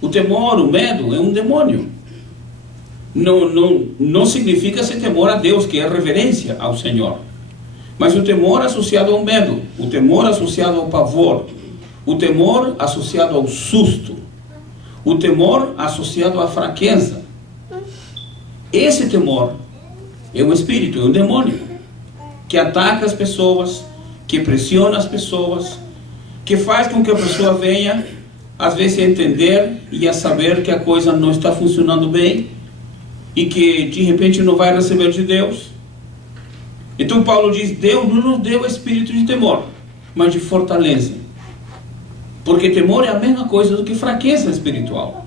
O temor, o medo é um demônio. Não significa ser temor a Deus, que é reverência ao Senhor. Mas o temor associado ao medo, o temor associado ao pavor, o temor associado ao susto, o temor associado à fraqueza. Esse temor é um espírito, é um demônio, que ataca as pessoas, que pressiona as pessoas, que faz com que a pessoa venha, às vezes, a entender e a saber que a coisa não está funcionando bem e que, de repente, não vai receber de Deus. Então Paulo diz, Deus não nos deu espírito de temor, mas de fortaleza. Porque temor é a mesma coisa do que fraqueza espiritual.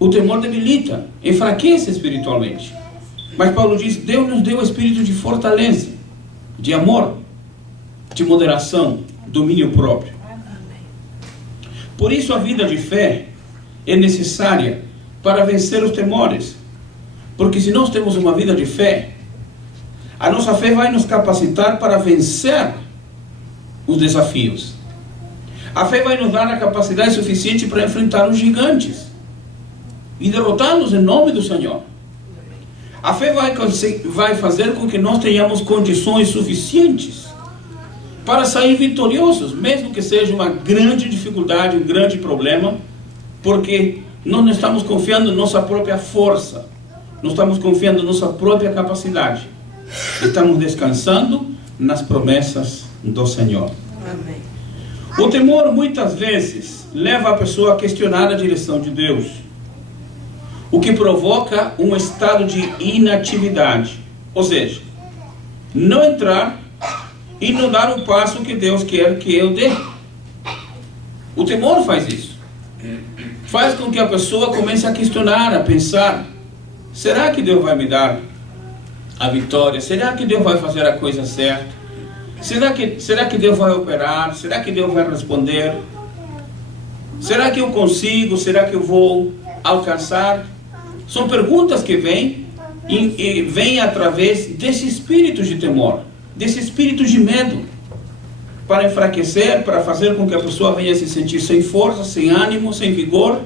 O temor debilita, enfraquece espiritualmente. Mas Paulo diz, Deus nos deu espírito de fortaleza, de amor, de moderação, domínio próprio. Por isso a vida de fé é necessária para vencer os temores. Porque se nós temos uma vida de fé, a nossa fé vai nos capacitar para vencer os desafios. A fé vai nos dar a capacidade suficiente para enfrentar os gigantes e derrotá-los em nome do Senhor. A fé vai fazer com que nós tenhamos condições suficientes para sair vitoriosos, mesmo que seja uma grande dificuldade, um grande problema, porque nós não estamos confiando em nossa própria força, não estamos confiando em nossa própria capacidade. Estamos descansando nas promessas do Senhor. Amém. O temor muitas vezes leva a pessoa a questionar a direção de Deus, o que provoca um estado de inatividade, ou seja, não entrar e não dar o passo que Deus quer que eu dê. O temor faz isso. Faz com que a pessoa comece a questionar, a pensar, será que Deus vai me dar a vitória? Será que Deus vai fazer a coisa certa? Será que Deus vai operar? Será que Deus vai responder? Será que eu consigo? Será que eu vou alcançar? São perguntas que vêm e vêm através desse espírito de temor, desse espírito de medo, para enfraquecer, para fazer com que a pessoa venha se sentir sem força, sem ânimo, sem vigor,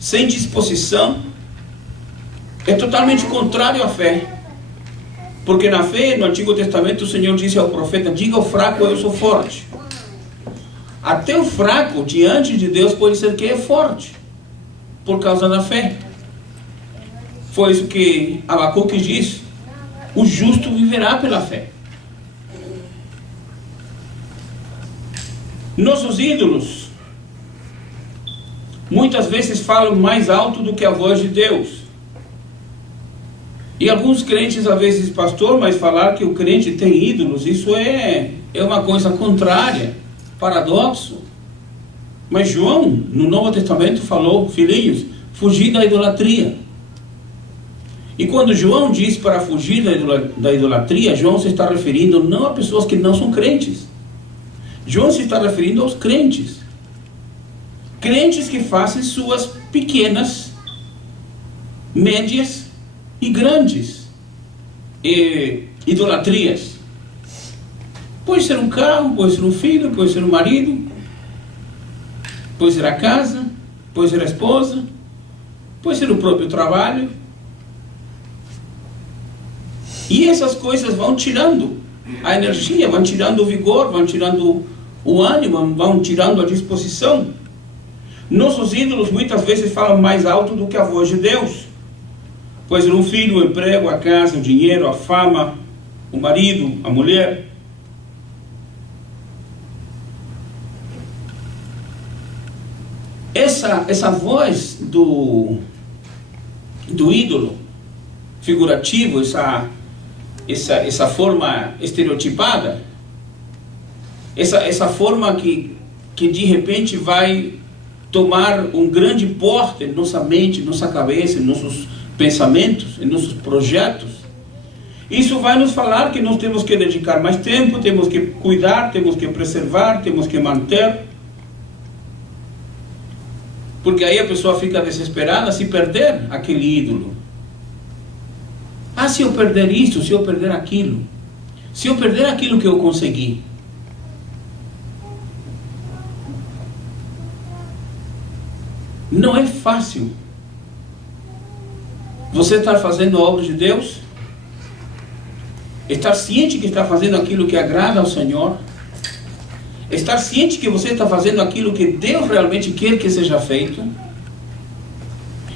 sem disposição. É totalmente contrário à fé. Porque na fé, no Antigo Testamento, o Senhor disse ao profeta, diga ao fraco, eu sou forte. Até o fraco, diante de Deus, pode ser que é forte, por causa da fé. Foi isso que Abacuque disse, o justo viverá pela fé. Nossos ídolos, muitas vezes falam mais alto do que a voz de Deus. E alguns crentes, às vezes, pastor, mas falar que o crente tem ídolos, isso é uma coisa contrária, paradoxo. Mas João, no Novo Testamento, falou, filhinhos, fugir da idolatria. E quando João diz para fugir da idolatria, João se está referindo não a pessoas que não são crentes. João se está referindo aos crentes. Crentes que fazem suas pequenas, médias e grandes idolatrias. Pode ser um carro, pode ser um filho, pode ser um marido, pode ser a casa, pode ser a esposa, pode ser o próprio trabalho. E essas coisas vão tirando a energia, vão tirando o vigor, vão tirando o ânimo, vão tirando a disposição. Nossos ídolos muitas vezes falam mais alto do que a voz de Deus. Pois um filho, o emprego, a casa, o dinheiro, a fama, o marido, a mulher. Essa voz do ídolo figurativo, essa forma estereotipada, essa forma que de repente vai tomar um grande porte em nossa mente, em nossa cabeça, em nossos pensamentos, em nossos projetos. Isso vai nos falar que nós temos que dedicar mais tempo, temos que cuidar, temos que preservar, temos que manter. Porque aí a pessoa fica desesperada se perder aquele ídolo. Ah, se eu perder isso, se eu perder aquilo, se eu perder aquilo que eu consegui. Não é fácil. Você está fazendo a obra de Deus? Estar ciente que está fazendo aquilo que agrada ao Senhor? Estar ciente que você está fazendo aquilo que Deus realmente quer que seja feito?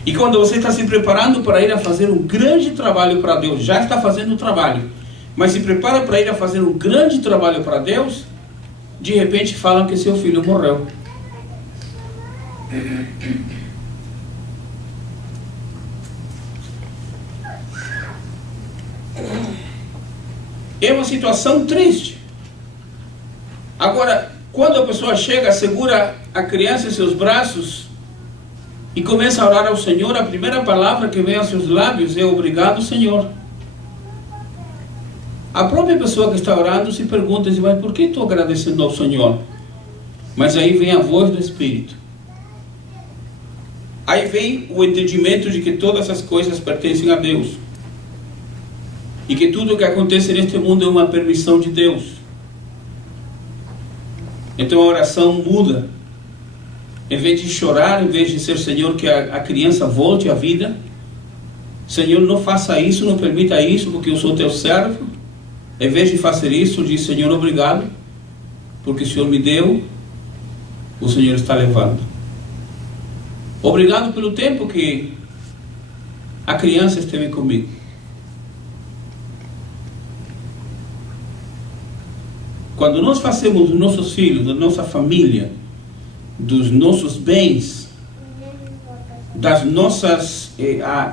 E quando você está se preparando para ir a fazer um grande trabalho para Deus, já está fazendo o trabalho, mas se prepara para ir a fazer um grande trabalho para Deus, de repente falam que seu filho morreu. É uma situação triste. Agora, quando a pessoa chega, segura a criança em seus braços e começa a orar ao Senhor, a primeira palavra que vem aos seus lábios é obrigado, Senhor. A própria pessoa que está orando se pergunta, mas por que estou agradecendo ao Senhor? Mas aí vem a voz do Espírito. Aí vem o entendimento de que todas as coisas pertencem a Deus. E que tudo o que acontece neste mundo é uma permissão de Deus. Então a oração muda. Em vez de chorar, em vez de ser, Senhor, que a criança volte à vida, Senhor, não faça isso, não permita isso, porque eu sou teu servo. Em vez de fazer isso, diz, Senhor, obrigado, porque o Senhor me deu, o Senhor está levando. Obrigado pelo tempo que a criança esteve comigo. Quando nós fazemos dos nossos filhos, da nossa família, dos nossos bens, das nossas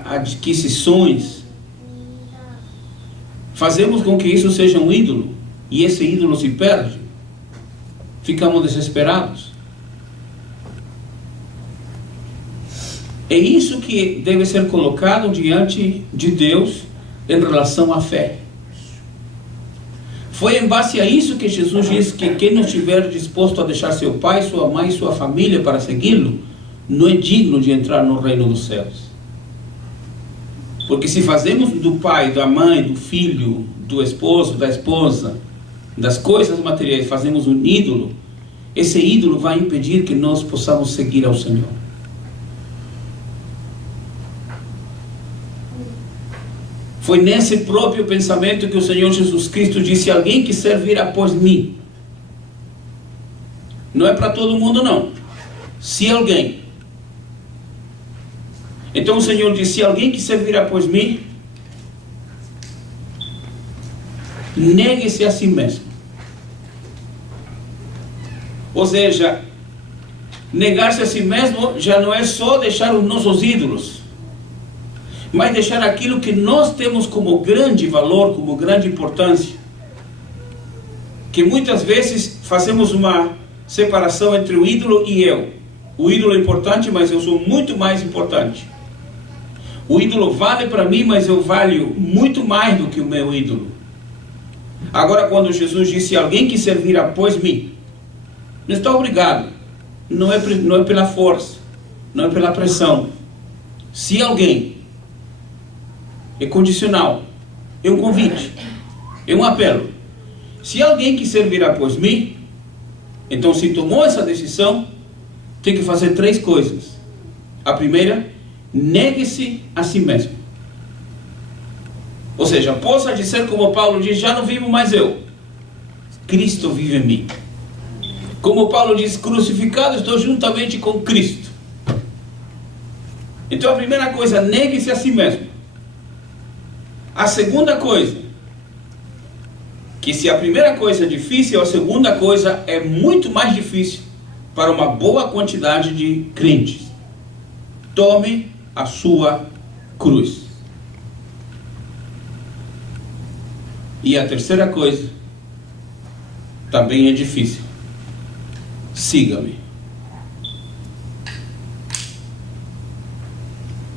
adquisições, fazemos com que isso seja um ídolo, e esse ídolo se perde, ficamos desesperados. É isso que deve ser colocado diante de Deus em relação à fé. Foi em base a isso que Jesus disse que quem não estiver disposto a deixar seu pai, sua mãe e sua família para segui-lo, não é digno de entrar no reino dos céus. Porque se fazemos do pai, da mãe, do filho, do esposo, da esposa, das coisas materiais, fazemos um ídolo, esse ídolo vai impedir que nós possamos seguir ao Senhor. Foi nesse próprio pensamento que o Senhor Jesus Cristo disse, alguém que servir após mim. Não é para todo mundo não. Se alguém. Então o Senhor disse, se alguém que servir após mim, negue-se a si mesmo. Ou seja, negar-se a si mesmo já não é só deixar os nossos ídolos, mas deixar aquilo que nós temos como grande valor, como grande importância. Que muitas vezes fazemos uma separação entre o ídolo e eu. O ídolo é importante, mas eu sou muito mais importante. O ídolo vale para mim, mas eu valho muito mais do que o meu ídolo. Agora, quando Jesus disse, alguém que servir após mim, não está obrigado. Não é pela força, não é pela pressão. Se alguém, é condicional, é um convite, é um apelo. Se alguém que servir após mim, então se tomou essa decisão, tem que fazer 3 coisas. A primeira, negue-se a si mesmo. Ou seja, possa dizer como Paulo diz, já não vivo mais eu, Cristo vive em mim. Como Paulo diz, crucificado estou juntamente com Cristo. Então a primeira coisa, negue-se a si mesmo. A segunda coisa, que se a primeira coisa é difícil, a segunda coisa é muito mais difícil para uma boa quantidade de crentes. Tome a sua cruz. E a terceira coisa, também é difícil. Siga-me.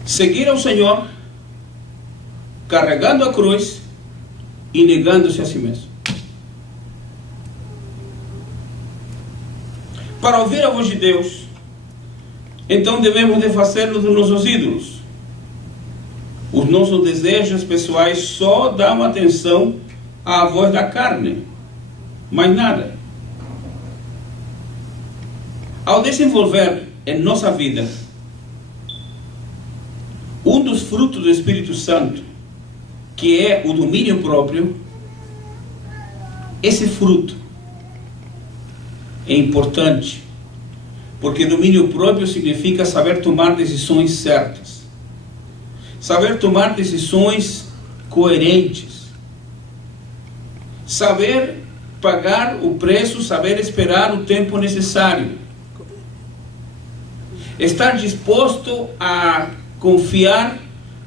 Seguir ao Senhor, carregando a cruz e negando-se a si mesmo. Para ouvir a voz de Deus, então devemos de fazer-nos dos nossos ídolos. Os nossos desejos pessoais só dão atenção à voz da carne, mais nada. Ao desenvolver em nossa vida frutos do Espírito Santo, que é o domínio próprio, esse fruto é importante, porque domínio próprio significa saber tomar decisões certas, saber tomar decisões coerentes, saber pagar o preço, saber esperar o tempo necessário, estar disposto a confiar,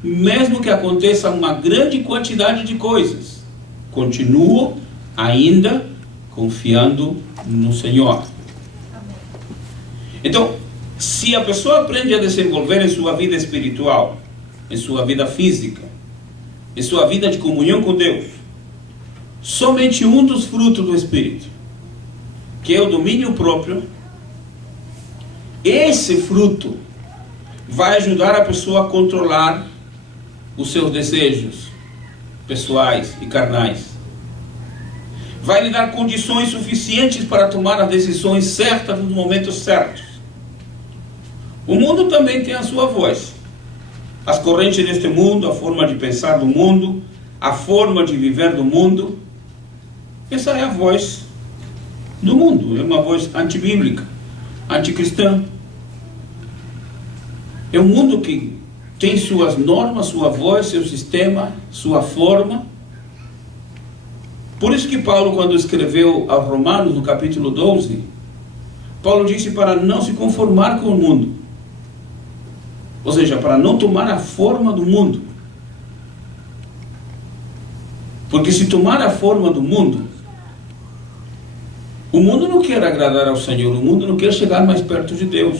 mesmo que aconteça uma grande quantidade de coisas. Continuo ainda confiando no Senhor. Então, se a pessoa aprende a desenvolver em sua vida espiritual, em sua vida física, em sua vida de comunhão com Deus, somente um dos frutos do Espírito, que é o domínio próprio, esse fruto vai ajudar a pessoa a controlar os seus desejos pessoais e carnais. Vai lhe dar condições suficientes para tomar as decisões certas nos momentos certos. O mundo também tem a sua voz. As correntes deste mundo, a forma de pensar do mundo, a forma de viver do mundo, essa é a voz do mundo. É uma voz antibíblica, anticristã. É um mundo que tem suas normas, sua voz, seu sistema, sua forma. Por isso que Paulo, quando escreveu aos Romanos, no capítulo 12, Paulo disse para não se conformar com o mundo. Ou seja, para não tomar a forma do mundo. Porque se tomar a forma do mundo, o mundo não quer agradar ao Senhor, o mundo não quer chegar mais perto de Deus,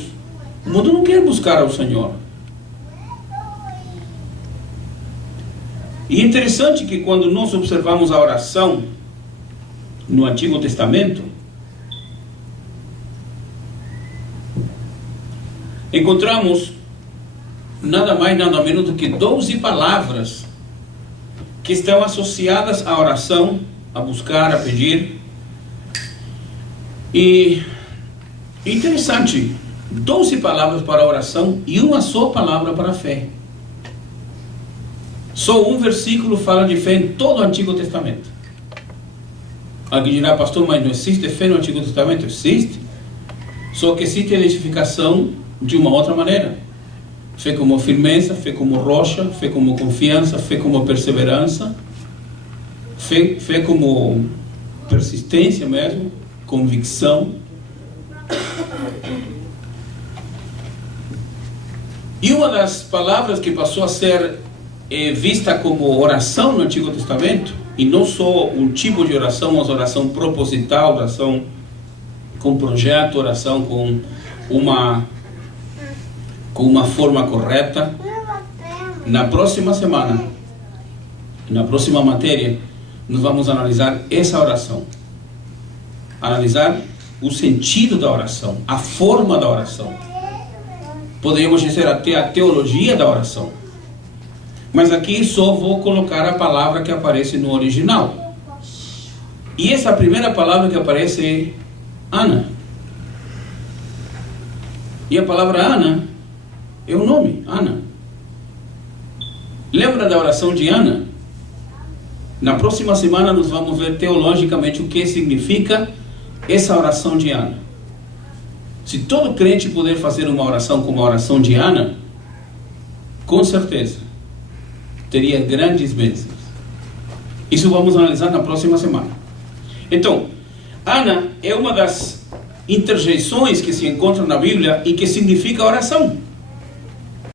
o mundo não quer buscar ao Senhor. E é interessante que quando nós observamos a oração no Antigo Testamento, encontramos nada mais nada menos do que 12 palavras que estão associadas à oração, a buscar, a pedir. E interessante, 12 palavras para a oração e uma só palavra para a fé. Só um versículo fala de fé em todo o Antigo Testamento. Alguém dirá, pastor, mas não existe fé no Antigo Testamento? Existe. Só que existe a identificação de uma outra maneira. Fé como firmeza, fé como rocha, fé como confiança, fé como perseverança, fé como persistência mesmo, convicção. E uma das palavras que passou a ser vista como oração no Antigo Testamento, e não só um tipo de oração, mas oração proposital, oração com projeto, oração com uma forma correta. Na próxima semana, na próxima matéria, nós vamos analisar essa oração, analisar o sentido da oração, a forma da oração, poderíamos dizer até a teologia da oração. Mas aqui só vou colocar a palavra que aparece no original. E essa primeira palavra que aparece é Ana. E a palavra Ana é o nome, Ana. Lembra da oração de Ana? Na próxima semana nós vamos ver teologicamente o que significa essa oração de Ana. Se todo crente puder fazer uma oração como a oração de Ana, com certeza teria grandes bênçãos. Isso vamos analisar na próxima semana. Então, Ana é uma das interjeições que se encontram na Bíblia e que significa oração.